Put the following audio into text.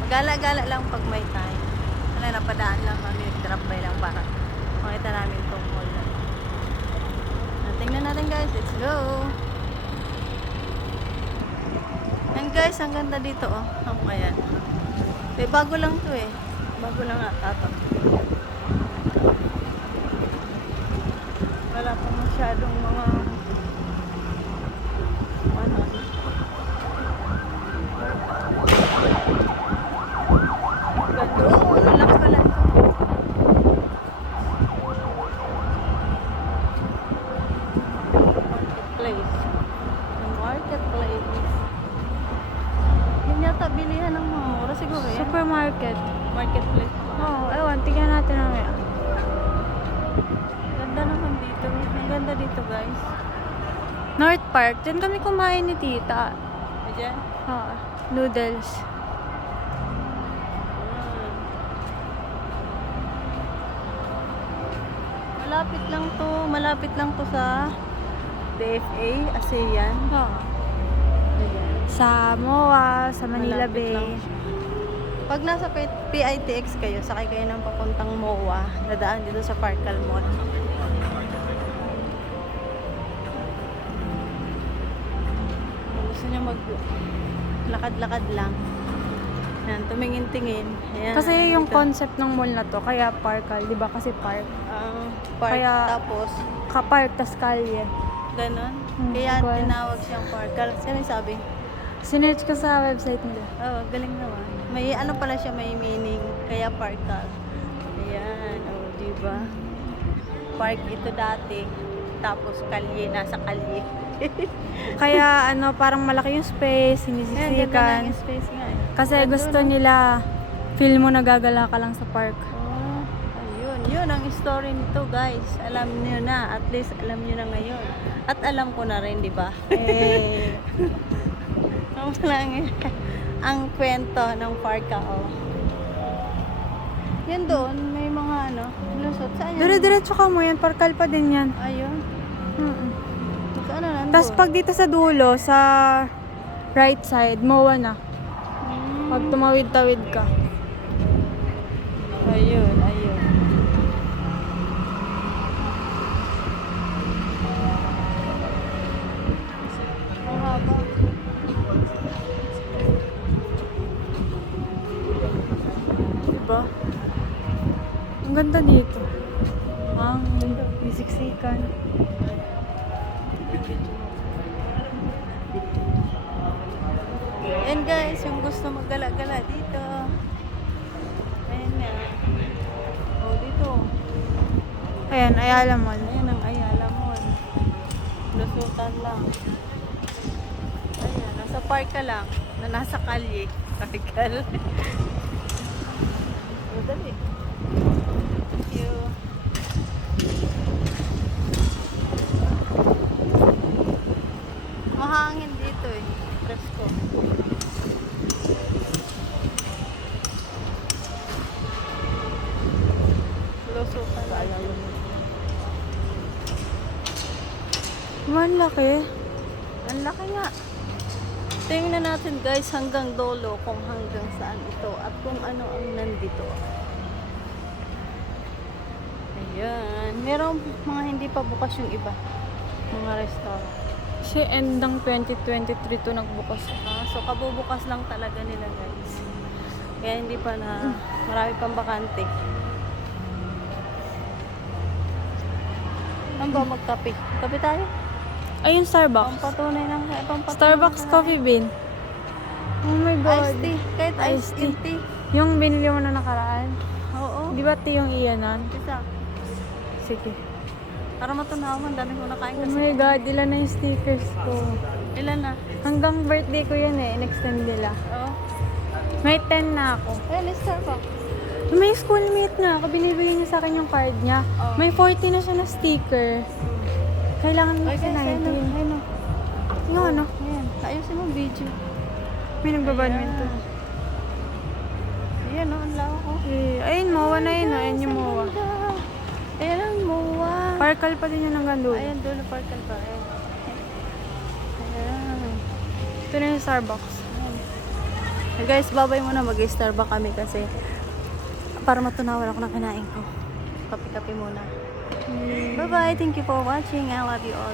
Magala-gala lang pag may time. Ano, napadaan lang kami, nag-drop by lang para makita namin itong mall na. Tingnan natin guys, let's go! And guys, ang ganda dito oh. Ayan. Bago lang to eh. Bago lang ata to. Wala pa masyadong mga ano. Ganda. Oh, ano lang pala ito. Marketplace. Yung marketplace. Yun yata bilihan ng mga mura siguro yan. Supermarket. Marketplace. Oo, ewan. Tingnan natin mamaya. Ganda naman dito. Ang ganda dito guys. North Park. Diyan kami kumain ni tita. Ayan. Oo. Noodles. Malapit lang to sa DFA, ASEAN. Oo. Ayan. Sa MOA, sa Manila Malapit Bay. lang. Pag nasa PITX kayo, sakay kayo ng papuntang MOA, dadaan dito sa Parcal Mall. Kung gusto nyo lakad-lakad lang. Ayan, tumingin-tingin. Ayan, Kasi yung dito. concept ng mall na to, kaya Parkal, di ba? Kasi park. Park, Kaya- tapos Kapark, tas kalye. ganon. Hmm, Kaya well. tinawag siyang Parcal. Sino yung sabi? Sinerch ko sa website nila. Oh, galing naman. May ano pala siya, may meaning. Kaya Parcal. Ayan, oh, di ba? Park ito dati. Tapos kalye, nasa kalye. Kaya ano, parang malaki yung space, Ayan, ganda sinisiksikan. ng space nga eh. Kasi Ganda, gusto no? nila, feel mo nagagala ka lang sa park. Oh, ayun. Yun ang story nito, guys. Alam niyo na. At least alam niyo na ngayon. At alam ko na rin, di ba? Eh, Ang lang ang kwento ng Parcal. Yan doon, may mga ano, lusot. Saan yan? dire-diretso ka mo yan, parkal pa din yan. Ayun. Mm-mm. Saan na nandun? Tapos pag dito sa dulo, sa right side, MOA na. Pag tumawid-tawid ka. Ayun, ayun. Ang haba. Diba? Ang ganda dito. Ang bisiksikan. And guys, yung gusto maggala-gala dito. Ayan na. Oh, dito. Ayan, Ayala Mall. Ayan ang Ayala Mall. Lusutan lang. Ayan, nasa park ka lang. Na nasa kalye. Parkal. Oh, dali. Thank you. Mahangin dito eh. Presko. Lusutan lang. Man, laki. Ang laki nga. Tingnan natin guys hanggang dulo kung hanggang saan ito at kung ano ang nandito. Ayan. Merong mga hindi pa bukas yung iba. Mga restaurant. Kasi end ng 2023 to nagbukas. So kabubukas lang talaga nila guys. Kaya hindi pa na marami pang bakante. Ano ba magkape? Kape tayo? Ayun, Starbucks. Pampatunay ng pampatunay Starbucks ng- Coffee Bean. Oh my God. Iced tea. Kahit iced Iced tea. tea. Yung binili mo na nakaraan. Oo. Di ba tea yung iyanan? Isa. Sige. Para matunawan, dami ko nakain Oh kasi. my God, ilan na yung stickers ko. Ilan na? Hanggang birthday ko yan eh, in-extend nila. Oo. May 10 na ako. Ayun, Starbucks. May schoolmate na ako, binibigay niya sa akin yung card niya. Oh. May 40 na siya na sticker. Kailangan mo Okay, kasi guys, ayun 19. o. Ayun o. Yung ano, Ayan. Ayusin mo video. may nagbabadminton. Ayan o, ang lawak ko. Eh, ayun, MOA na yun. Ayun yung MOA. Ayan ang MOA. Parkal pa din yun hanggang dulo. Ayan, dulo parkal pa. Ayan. Ayan. Ito na yung Starbucks. Ayan. Guys, babay muna. Mag-Starbucks kami kasi para matunawan ako ng kinain ko. Kape-kape muna. Bye-bye. Thank you for watching. I love you all.